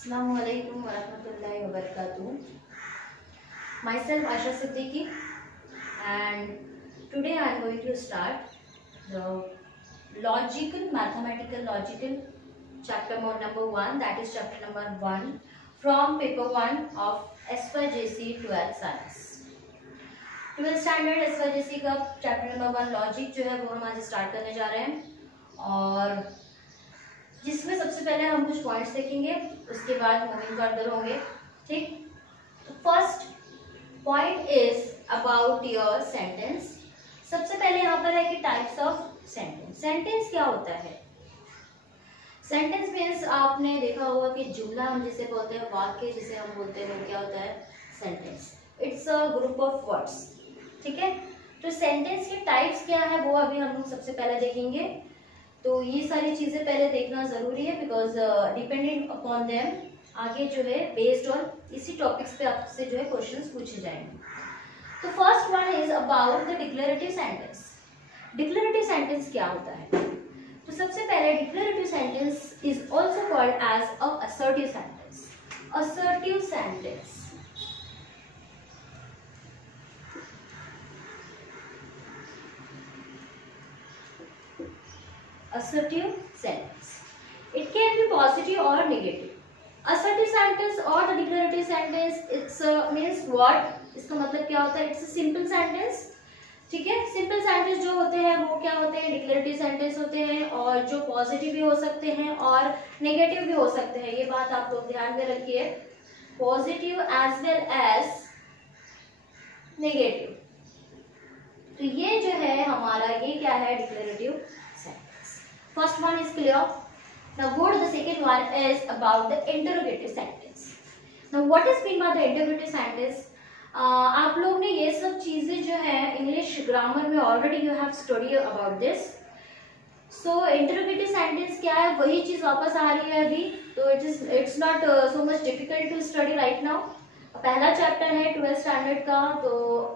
Assalamualaikum warahmatullahi wabarakatuh. Myself Asha Siddiqui, and today I am going to start the mathematical logical chapter number 1, that is chapter number 1 from paper 1 of SYJC 12th science. 12th standard SYJC का chapter number 1 logic जो है वो हम आज start करने जा रहे हैं, और जिसमें सबसे पहले हम कुछ पॉइंट्स देखेंगे, उसके बाद मूविंग फर्दर होंगे. ठीक, तो first point is about your sentence. सबसे पहले यहाँ पर है कि टाइप्स ऑफ सेंटेंस. सेंटेंस क्या होता है? सेंटेंस मीन्स आपने देखा होगा कि जुमला हम जिसे बोलते हैं, वाक्य जिसे हम बोलते हैं, वो क्या होता है? Sentence. It's a group of words. ठीक है, तो सेंटेंस के टाइप्स क्या है वो अभी हम लोग सबसे पहले देखेंगे. तो ये सारी चीजें पहले देखना जरूरी है, बिकॉज डिपेंडेंट अपॉन देम आगे जो है बेस्ड ऑन इसी टॉपिक्स पे आपसे जो है क्वेश्चंस पूछे जाएंगे. तो first one is about the declarative sentence. Declarative sentence क्या होता है? तो सबसे पहले declarative sentence is also called as a assertive sentence. Assertive sentence. Assertive sentence. It can be positive or negative. Assertive sentence or the declarative sentence, it's means what? इसका मतलब क्या होता है? It's a simple sentence. ठीक है, simple sentence जो होते हैं वो क्या होते हैं? डिक्लेरेटिव सेंटेंस होते हैं, और जो पॉजिटिव भी हो सकते हैं और नेगेटिव भी हो सकते हैं. ये बात आप लोग ध्यान में रखिए, positive as well as negative. तो ये जो है हमारा, ये क्या है? Declarative. First one is clear. Now go to the second one is about the interrogative sentence. Now what is mean by the interrogative sentence? आप लोग ने ये सब चीजें जो है इंग्लिश ग्रामर में already you have study about this. So interrogative sentence क्या है? वही चीज वापस आ रही है अभी. तो it's not so much difficult to study right now. पहला चैप्टर है 12th स्टैंडर्ड का, तो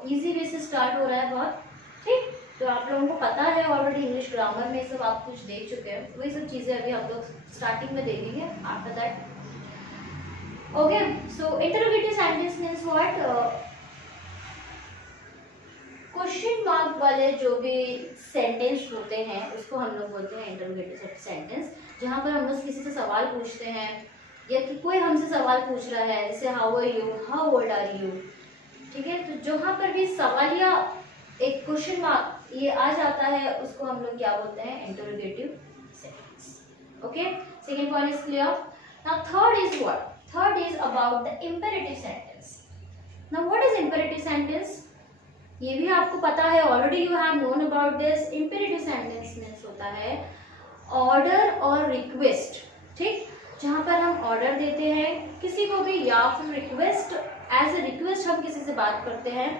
इजी वे से स्टार्ट हो रहा है बहुत. ठीक, तो आप लोगों को पता है ऑलरेडी इंग्लिश ग्रामर में सब आप कुछ देख चुके हैं. वही सब चीजें अभी हम लोग स्टार्टिंग में देखेंगे after that. Okay, so interrogative sentence means what? Question mark वाले जो भी सेंटेंस होते हैं उसको हम लोग बोलते हैं इंटरोगेटिव सेंटेंस. जहां पर हम लोग किसी से सवाल पूछते हैं, या कि कोई हमसे सवाल पूछ रहा है, जैसे how are you, how old are you. ठीक है, तो जहां पर भी सवाल या एक क्वेश्चन मार्क ये आ जाता है, उसको हम लोग क्या बोलते हैं? Interrogative sentence. Okay, second point is clear. Now third is what? Third is about the imperative sentence. Now what is imperative sentence? ये भी आपको पता है, already you have known about this. Imperative sentence means होता है order और request. ठीक, जहां पर हम ऑर्डर देते हैं किसी को भी, या फिर रिक्वेस्ट, एज ए रिक्वेस्ट हम किसी से बात करते हैं.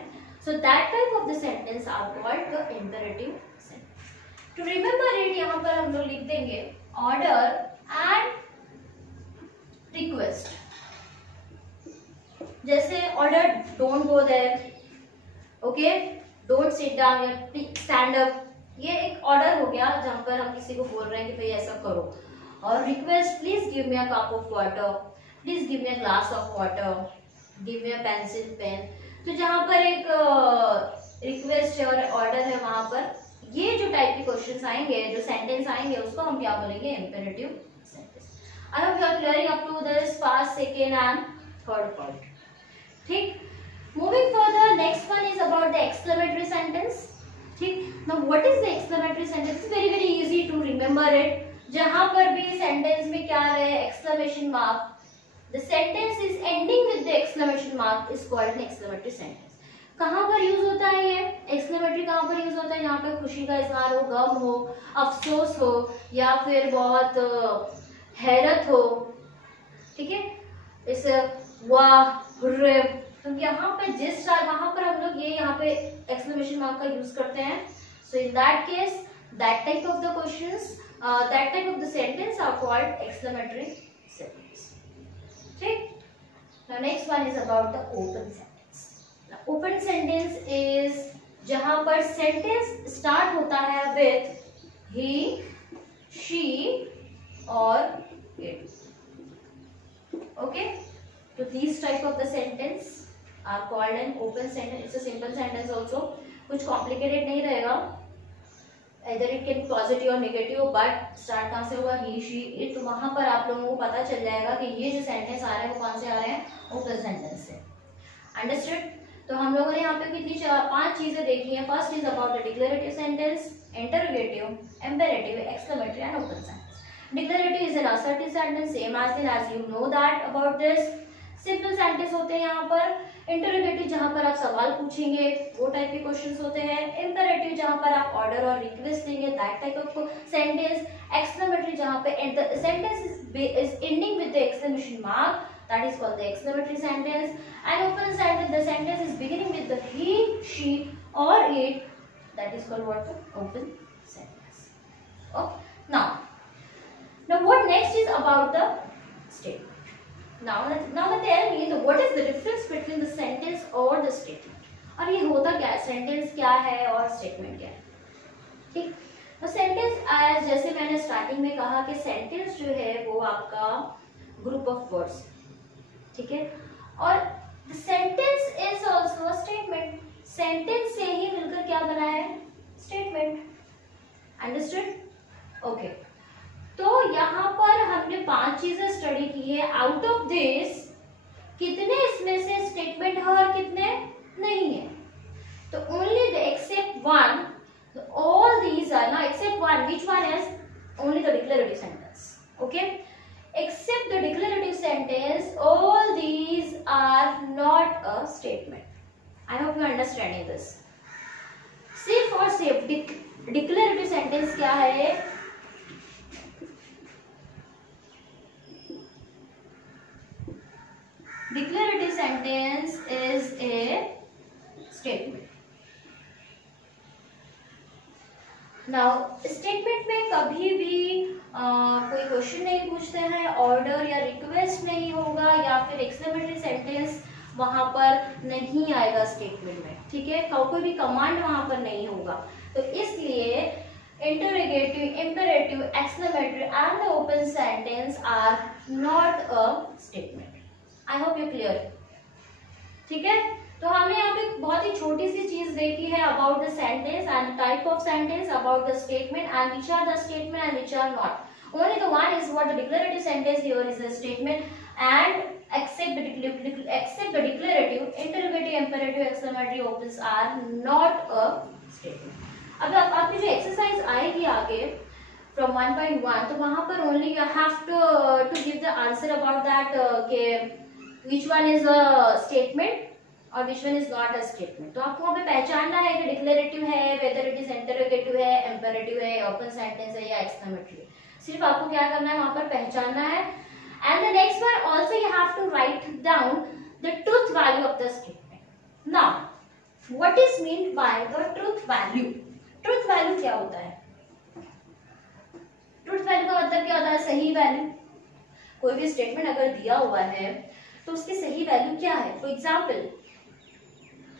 So that type of the sentence are called the imperative sentence. To remember it, यहाँ पर हम लोग लिख देंगे order and request. जैसे order don't go there, okay, don't sit down, या stand up. ये एक order हो गया जहाँ पर हम किसी को बोल रहे हैं कि भाई ऐसा करो. और request, please give me a cup of water, please give me a glass of water, give me a pencil, pen. तो जहां पर एक रिक्वेस्ट है और ऑर्डर है, वहां पर ये जो टाइप के क्वेश्चंस आएंगे, जो सेंटेंस आएंगे, उसको हम क्या बोलेंगे? Imperative sentence. I hope you are clearing up to this first, second and third point. ठीक, moving further, next one is about the exclamatory sentence. ठीक, now what is the exclamatory sentence? Very very easy to remember it. जहां पर भी sentence में क्या है? Exclamation mark. The sentence is ending with the exclamation mark is called an exclamatory sentence. कहाँ पर use होता है ये exclamatory? कहाँ पर यूज होता है? यहाँ पर खुशी का इजहार हो, गम हो, अफसोस हो, या फिर बहुत हैरत हो. ठीक है, इसे वाह, हुर्रे. तो यहाँ पे जिस वहां पर हम लोग ये यहाँ पे exclamation mark का यूज करते हैं. So in that case, that type of the questions, that type of the sentence are called exclamatory sentence. ठीक, now next one is about the open sentence. Now open sentence is जहां पर sentence start होता है with he, she और it. Okay, so these type of the sentence are called an open sentence. It's a simple sentence also, कुछ complicated नहीं रहेगा. Either it can be positive or negative, but start कहाँ से होगा, he, she, it. तो वहाँ पर आप लोगों को पता चल जाएगा कि ये जो सेंटेंस आ रहे हैं वो कौन से आ रहे हैं, ओपन सेंटेंस से. अंडरस्टूड. तो हम लोगों ने यहाँ पे कितनी 5 चीजें देखी हैं. First is about the declarative sentence, interrogative, imperative, exclamatory and open sentence. Declarative is an assertive sentence, same as you know that about this. Simple sentence होते हैं यहाँ पर. इंटरोगेटिव जहाँ पर आप सवाल पूछेंगे वो टाइप के क्वेश्चंस होते हैं. इम्पेरेटिव जहाँ पर आप ऑर्डर और रिक्वेस्ट देंगे, that type of sentence. Exclamatory जहाँ पे the sentence is ending with the exclamation mark, that is called the exclamatory sentence. And open sentence, the sentence is beginning with the he, she or it, that is called what, the open sentence. Okay, now what next is about the statement. Now tell me what is the difference between the sentence or the statement. और ये होता क्या है, sentence क्या है और statement क्या है. ठीक. तो sentence जैसे मैंने स्टार्टिंग में कहा कि sentence जो है वो आपका group of words, ठीक है. और sentence is also statement. Sentence से ही मिलकर क्या बना है, स्टेटमेंट. अंडरस्टूड. ओके, तो यहाँ पर हमने 5 चीजें स्टडी की है. आउट ऑफ दिस कितने इसमें से स्टेटमेंट है और कितने नहीं है. तो only the except one, all these are ना except one, which one is only the declarative sentence. Okay, except the declarative sentence, all these are not a statement. I hope you are understanding this. See, for declarative sentence क्या है, declarative sentence is a statement. Now statement में कभी भी कोई question नहीं पूछते हैं, order या रिक्वेस्ट नहीं होगा, या फिर एक्सक्लेमेटरी सेंटेंस वहां पर नहीं आएगा स्टेटमेंट में. ठीक है, कोई भी कमांड वहां पर नहीं होगा. तो इसलिए interrogative, imperative, exclamatory and the open sentence are not a statement. I hope you clear. ठीक है, तो हमने यहाँ पे बहुत ही छोटी सी चीज देखी है about the sentence and type of sentence, about the statement and which are the statement and which are not. Only the one is what the declarative sentence here is a statement, and except the declarative, interrogative, imperative, exclamatory, opens are not a statement. अब आपकी जो exercise आएगी आगे from 1.1, तो वहां पर only you have to give the answer about that के which one is a statement और which one is not a statement. तो आपको वहाँ पे पहचानना है कि डिक्लेरेटिव है, whether it is interrogative है, imperative है, open sentence है या exclamatory है. सिर्फ आपको क्या करना है, वहां पर पहचानना है. And the next one also you have to write down the truth value of the statement. Now what is mean by the truth value. Truth value क्या होता है? ट्रूथ वैल्यू का मतलब क्या होता है, सही वैल्यू. कोई भी स्टेटमेंट अगर दिया हुआ है तो उसकी सही वैल्यू क्या है. For example,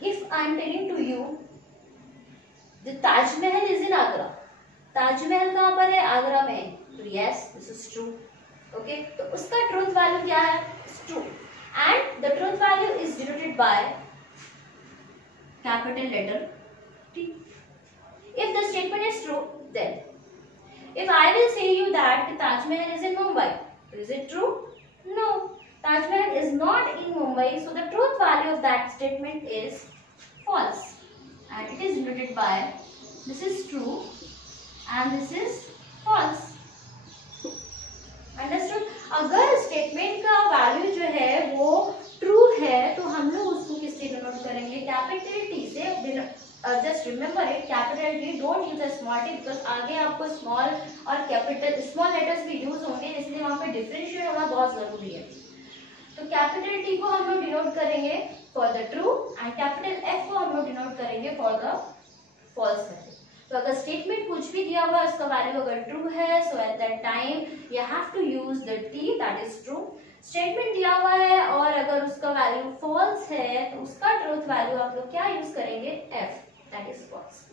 if I am telling to you the Taj Mahal is in Agra. Taj Mahal कहां पर है, आगरा में. तो yes, this is true. Okay, तो उसका ट्रूथ वैल्यू क्या है, true. And the truth value is denoted by capital letter T. If the statement is true, then if I will say you that the Taj Mahal is in Mumbai, is it true? No, Taj Mahal is not in Mumbai, so the truth value of that statement is false, and it is denoted by this is true and this is false. Understood. अगर statement का value जो है वो true है तो हम लोग उसको किससे डिनोट करेंगे, कैपिटल टी से. Just remember it, capital T, don't use a small T, because आगे आपको स्मॉल और कैपिटल स्मॉल लेटर्स भी यूज होंगे, इसलिए वहां पे डिफरेंशिएट होना बहुत जरूरी है. तो कैपिटल टी को हम लोग डिनोट करेंगे for the true and capital F को हम लोग डिनोट करेंगे फॉर द फॉल्स वैल्यू. तो अगर स्टेटमेंट कुछ भी दिया हुआ है उसका वैल्यू अगर ट्रू है, so at that time you have to use the T, that is true. Statement दिया हुआ है और अगर उसका वैल्यू फॉल्स है तो उसका ट्रूथ वैल्यू आप लोग क्या यूज करेंगे, F, that is false.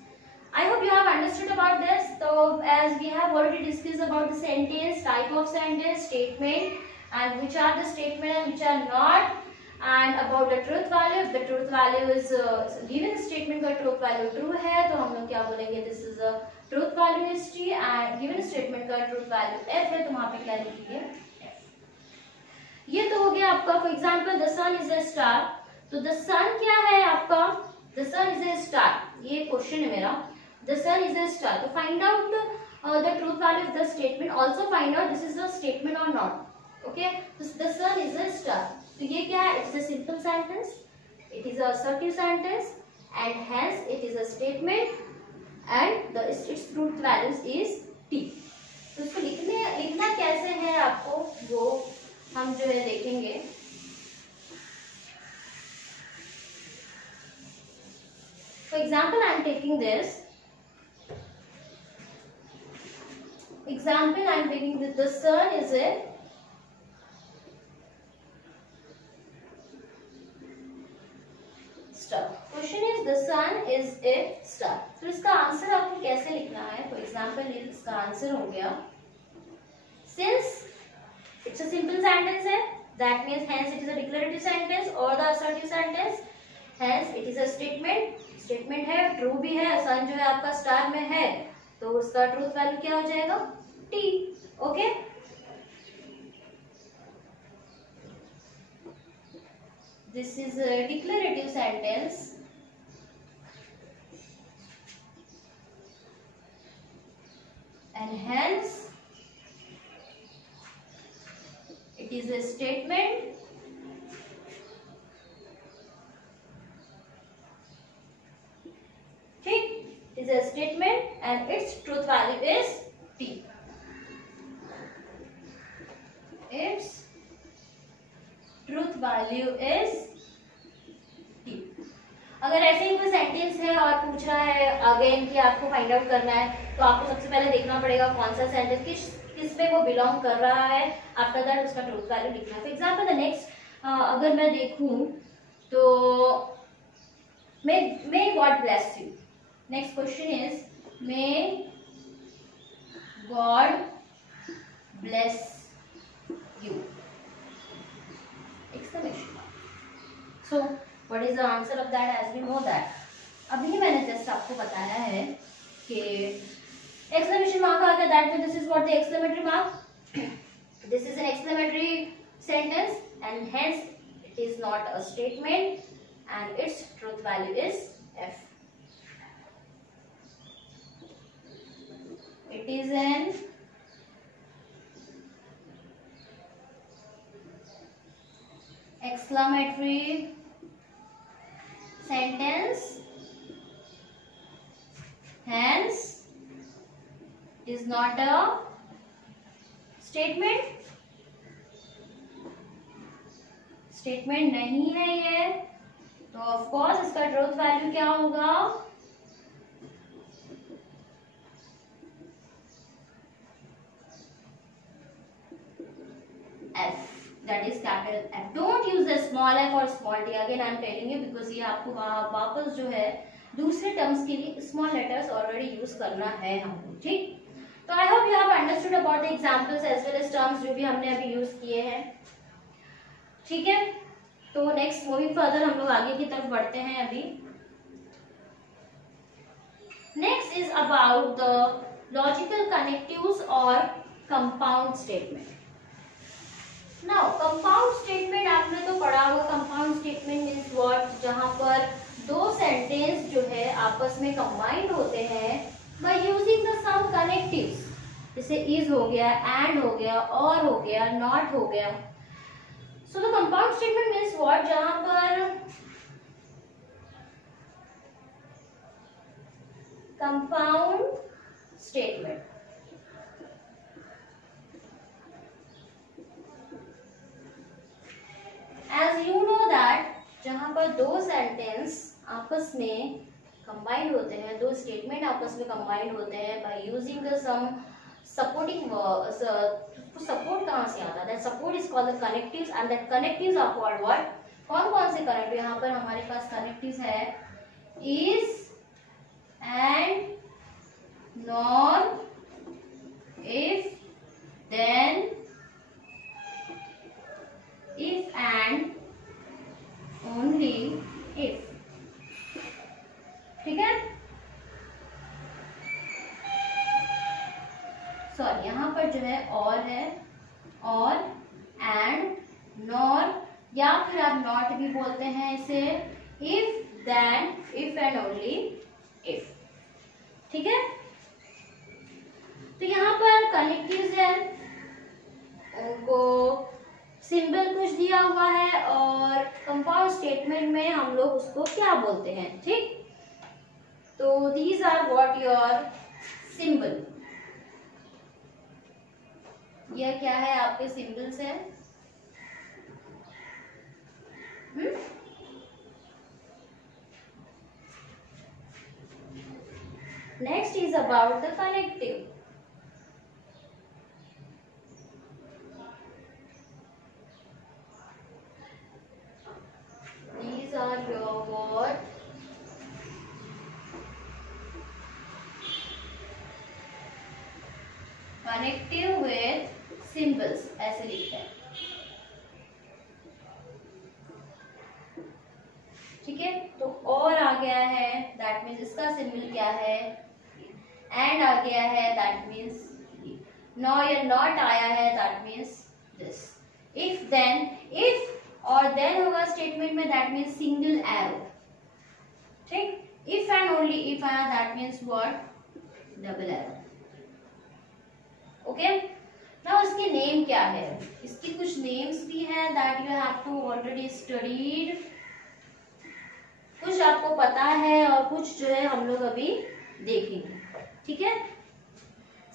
I hope you have understood about this. So as we have already discussed about the sentence, type of sentence, statement, and which are the statement and which are not. And about the truth value, if the truth value is given statement का truth value true है तो हम लोग क्या बोलेंगे, this is a truth value is t, and given statement का truth value f है तो वहां पे क्या लिखिए f. ये तो हो गया आपका. For example the sun is a star, तो the sun क्या है आपका, the sun is a star, ये क्वेश्चन है मेरा. the sun is a star, तो find out the truth value of the statement, also find out this is a statement or not. Okay, so the sun is a star, तो ये क्या है, it's a simple sentence, it is a assertive sentence, and hence it is a statement, and its truth values is t. तो इसको लिखना कैसे है आपको वो हम जो है देखेंगे. For example, I am taking this. Example, I am taking that the sun is a star. Question is the sun is a star. तो इसका आंसर आपको कैसे लिखना है. For example, इसका आंसर हो गया, since it's a simple sentence है, that means hence it is a declarative sentence or the assertive sentence, hence it is a statement. Statement है, ट्रू भी है, सन जो है आपका स्टार में है, तो उसका ट्रूथ वैल्यू क्या हो जाएगा, T. Okay, this is a declarative sentence and hence it is a statement. Is a statement and its truth value is t. Its truth value is t. अगर ऐसे ही कोई सेंटेंस है और पूछ रहा है अगेन कि आपको फाइंड आउट करना है, तो आपको सबसे पहले देखना पड़ेगा कौन सा सेंटेंस किस पे वो बिलोंग कर रहा है. आफ्टर दैट उसका ट्रूथ वैल्यू लिखना है. फॉर एग्जाम्पल द नेक्स्ट अगर मैं देखूं तो may God bless you. Next question is, may God bless you! Exclamation mark. So, what is the answer of that? As we know that, अभी मैंने just आपको बताया है कि exclamation mark आ गया. That means this is what the exclamatory mark. This is an exclamatory sentence, and hence it is not a statement, and its truth value is f. It is an exclamatory sentence, hence it is not a statement. Statement नहीं है ये, तो of course इसका truth value क्या होगा, F, that is capital F. Don't use the small f or small t. Again I am telling you because ये आपको वापस जो है दूसरे टर्म्स के लिए स्मॉल लेटर्स ऑलरेडी यूज करना है हमको. ठीक, तो I hope you have understood about the examples as well as terms जो भी हमने अभी यूज किए हैं. ठीक है, तो नेक्स्ट मूविंग फर्दर हम लोग आगे की तरफ बढ़ते हैं. अभी next is about the logical connectives और compound statement. Now compound statement आपने तो पढ़ा होगा. कंपाउंड स्टेटमेंट मीन्स व्हाट, जहां पर दो सेंटेंस जो है आपस में कंबाइंड होते हैं by using the some connectives. जैसे इज हो गया, एंड हो गया, और हो गया, नॉट हो गया. So the compound statement means what, जहां पर compound statement as you know that, जहां पर दो सेंटेंस आपस में कंबाइंड होते हैं, दो स्टेटमेंट आपस में कंबाइंड होते हैं by using the some supporting तो सपोर्ट कहां से आता है, that support is called the connectives, and that connectives are called what. कौन कौन से कनेक्टिव यहाँ पर हमारे पास कनेक्टिव्स है, is, and, nor, if, then, पर जो है और है, और, एंड, नॉर, या फिर आप नॉट भी बोलते हैं इसे, if, then, if and only if. ठीक है, तो यहाँ पर कनेक्टिव्स है, उनको सिंबल कुछ दिया हुआ है, और कंपाउंड स्टेटमेंट में हम लोग उसको क्या बोलते हैं। ठीक, तो these are what your symbol. यह क्या है, आपके सिंबल्स है। Next is about the connective. These are your what? Connective with symbols, ऐसे लिखते हैं। ठीक है, तो और आ गया है, दैट मीन्स इसका सिंबल क्या है, एंड आ गया है, दैट मीन्स नो या नॉट आया है, that means this. If then, if और देन होगा स्टेटमेंट में, दैट मीन्स सिंगल एरो। ठीक, इफ एंड ओनली इफ आया, that means what, double arrow. Okay, now इसके नेम क्या है, इसकी कुछ नेम्स भी हैं that you have to already studied. कुछ आपको पता है और कुछ जो है हम लोग अभी देखेंगे। ठीक है,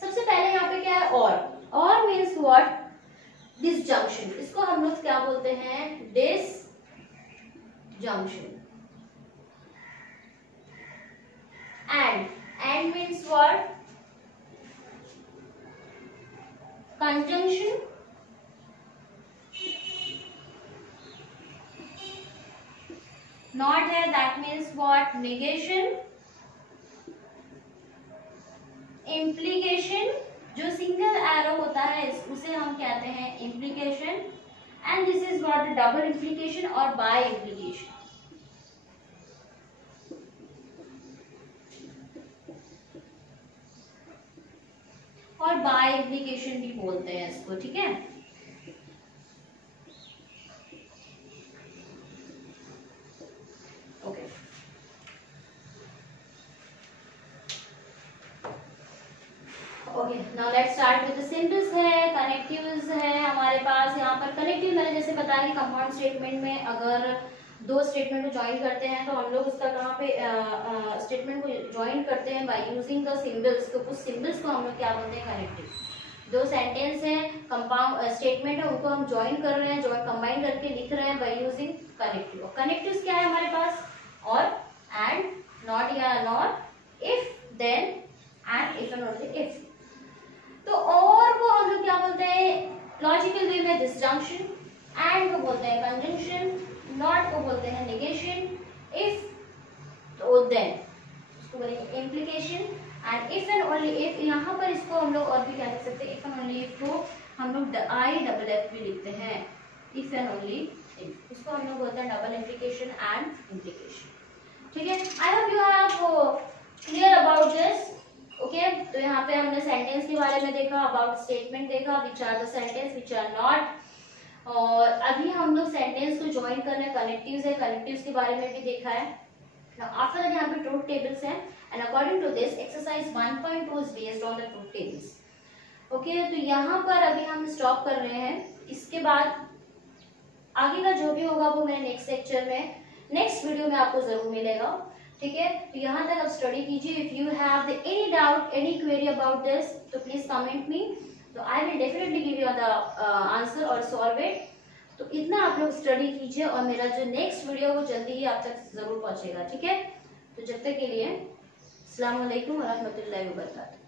सबसे पहले यहाँ पे क्या है, और मीन्स व्हाट, डिसजंक्शन। इसको हम लोग क्या बोलते हैं, disjunction. And means what, conjunction. Not है, that means what, negation. Implication, जो सिंगल एरो होता है उसे हम कहते हैं implication. And this is what, double implication और बाय इम्प्लीकेशन। और बाय इम्प्लीकेशन भी बोलते हैं इसको। ठीक है, okay, okay, now let's start with the symbols है, कनेक्टिव्स है हमारे पास। यहाँ पर कनेक्टिव मैंने जैसे बताया कि कंपाउंड स्टेटमेंट में अगर दो स्टेटमेंट को ज्वाइन करते हैं तो हम लोग उसका कहाँ पे स्टेटमेंट को ज्वाइन करते हैं, बाय यूजिंग द सिंबल्स। तो उस सिंबल्स को हम लोग क्या बोलते हैं, कनेक्टिव। दो सेंटेंस है, कंपाउंड स्टेटमेंट है, उनको हम ज्वाइन कर रहे हैं, ज्वाइन कंबाइन करके लिख रहे हैं बाय यूजिंग कनेक्टिव। कनेक्टिव्स क्या है हमारे पास, और, एंड, नॉट या not, if, then, and, if and only if. तो और को हम लोग क्या बोलते हैं लॉजिकल वे में, डिसजंक्शन। एंड को बोलते हैं कंजंक्शन, नॉट को बोलते हैं नेगेशन, इफ तो देन उसको बोलेंगे implication, and if and only if. यहाँ पर इसको हम लोग और भी क्या लिख सकते हैं, इफ एंड ओनली इफ को हम लोग IFF भी लिखते हैं, इफ एंड ओनली इफ। इसको हम लोग बोलते हैं डबल इम्प्लीकेशन एंड इम्प्लीकेशन। ठीक है, आई hope you have clear about this. Okay, तो यहाँ पे हमने सेंटेंस के बारे में देखा, अबाउट स्टेटमेंट देखा, which are the sentence which are not. और अभी हम लोग सेंटेंस को ज्वाइन कर रहे हैं, कनेक्टिव्स है, कनेक्टिव्स के बारे में भी देखा है। आफ्टर दैट यहाँ पे ट्रूथ टेबल्स हैं, and according to this exercise 1.2 is based on the truth tables. Okay, तो यहाँ पर अभी हम स्टॉप कर रहे हैं। इसके बाद आगे का जो भी होगा वो मेरे नेक्स्ट लेक्चर में, नेक्स्ट वीडियो में आपको जरूर मिलेगा। ठीक है, तो यहाँ तक आप स्टडी कीजिए। If you have any doubt, any query about this, तो प्लीज कमेंट मी, तो I will definitely give you the answer और सॉल्व इट। तो इतना आप लोग स्टडी कीजिए, और मेरा जो नेक्स्ट वीडियो वो जल्दी ही आप तक जरूर पहुंचेगा। ठीक है, तो जब तक के लिए अस्सलाम वालेकुम व रहमतुल्लाहि व बरकातहू।